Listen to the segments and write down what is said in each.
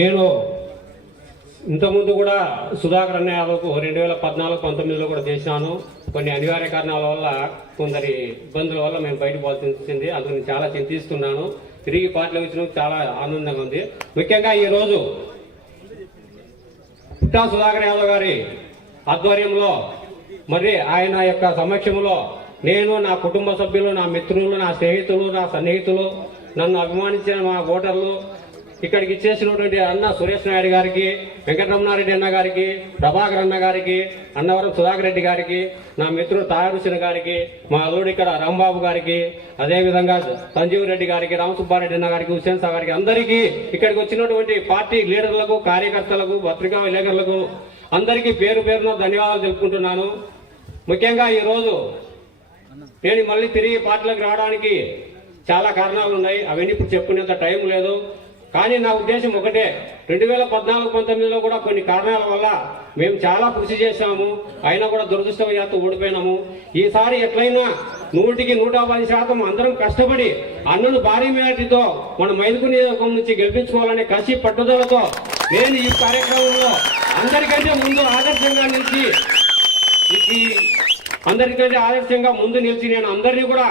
నేను ఇంతకుముందు కూడా సుధాకర్ అన్న యాదవ్కు 2014-19లో కూడా చేశాను. కొన్ని అనివార్య కారణాల వల్ల కొందరి ఇబ్బందుల వల్ల మేము బయటకు పోవాల్సింది. అందుకు నేను చాలా చింతిస్తున్నాను. తిరిగి పార్టీలో వచ్చినందుకు చాలా ఆనందంగా ఉంది. ముఖ్యంగా ఈ రోజు పుట్టా సుధాకర్ యాదవ్ గారి ఆధ్వర్యంలో మరి ఆయన యొక్క సమక్షంలో నేను, నా కుటుంబ సభ్యులు, నా మిత్రులు, నా స్నేహితులు, నా సన్నిహితులు, నన్ను అభిమానించిన మా ఓటర్లు, ఇక్కడికి ఇచ్చేసినటువంటి అన్న సురేష్ నాయుడు గారికి, వెంకటరమణారెడ్డి అన్న గారికి, ప్రభాకర్ అన్న గారికి, అన్నవరం సుధాకర్ రెడ్డి గారికి, నా మిత్రుడు తాయారుసిన గారికి, మా అల్లుడు ఇక్కడ రాంబాబు గారికి, అదేవిధంగా సంజీవ్ రెడ్డి గారికి, రామసుబ్బారెడ్డి అన్న గారికి, హుస్సేన్ సాగర్ గారికి, అందరికీ ఇక్కడికి వచ్చినటువంటి పార్టీ లీడర్లకు, కార్యకర్తలకు, పత్రికా విలేకరులకు అందరికీ పేరు పేరున ధన్యవాదాలు తెలుపుకుంటున్నాను. ముఖ్యంగా ఈరోజు నేను మళ్ళీ తిరిగి పార్టీలోకి రావడానికి చాలా కారణాలు ఉన్నాయి. అవన్నీ ఇప్పుడు చెప్పుకునేంత టైం లేదు. కానీ నా ఉద్దేశం ఒకటే, 2014-19లో కూడా కొన్ని కారణాల వల్ల మేము చాలా కృషి చేశాము. అయినా కూడా దురదృష్టవశాత్తు ఓడిపోయినాము. ఈసారి ఎట్లయినా 100% అందరం కష్టపడి అన్నను భారీ మేరటితో మన మైదుకు నియోజకవర్గం నుంచి గెలిపించుకోవాలనే కసి పట్టుదలతో నేను ఈ కార్యక్రమంలో అందరికంటే ముందు నిలిచి నేను అందరినీ కూడా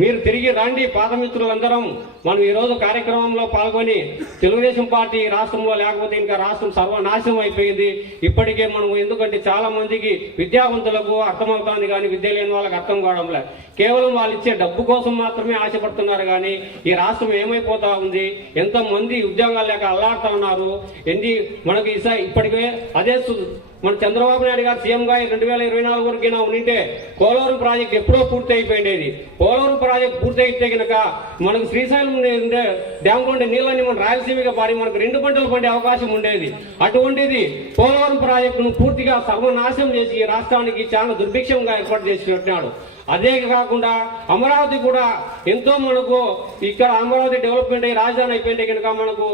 మీరు తిరిగి రండి పాదమిత్రులందరం మనం ఈ రోజు కార్యక్రమంలో పాల్గొని తెలుగుదేశం పార్టీ రాష్ట్రంలో లేకపోతే ఇంకా రాష్ట్రం సర్వనాశనం అయిపోయింది. ఇప్పటికే మనం ఎందుకంటే చాలా మందికి విద్యావంతులకు అర్థమవుతుంది కానీ విద్య లేని వాళ్ళకి అర్థం కావడం లేదు. కేవలం వాళ్ళు ఇచ్చే డబ్బు కోసం మాత్రమే ఆశపడుతున్నారు. కానీ ఈ రాష్ట్రం ఏమైపోతా ఉంది, ఎంతమంది ఉద్యోగాలు లేక అల్లాడుతూ ఉన్నారు. మనకి ఇప్పటికే అదే మన చంద్రబాబు నాయుడు గారు సీఎంగా 2024 వరకైనా ఉంటే పోలవరం ప్రాజెక్ట్ ఎప్పుడో పూర్తి అయిపోయిండేది. పోలవరం ప్రాజెక్ట్ పూర్తి అయితే కనుక మనకు శ్రీశైలం డ్యామ్ నుండి నీళ్ళని మన రాయలసీమగా పారి మనకు 2 పంటలు పండే అవకాశం ఉండేది. అటువంటిది పోలవరం ప్రాజెక్టును పూర్తిగా సర్వనాశనం చేసి ఈ రాష్ట్రానికి చాలా దుర్భిక్షంగా ఏర్పాటు చేసి పెట్టినాడు. అదే కాకుండా అమరావతి కూడా ఎంతో మనకు ఇక్కడ అమరావతి డెవలప్మెంట్ అయ్యి రాజధాని అయిపోయింటే కనుక మనకు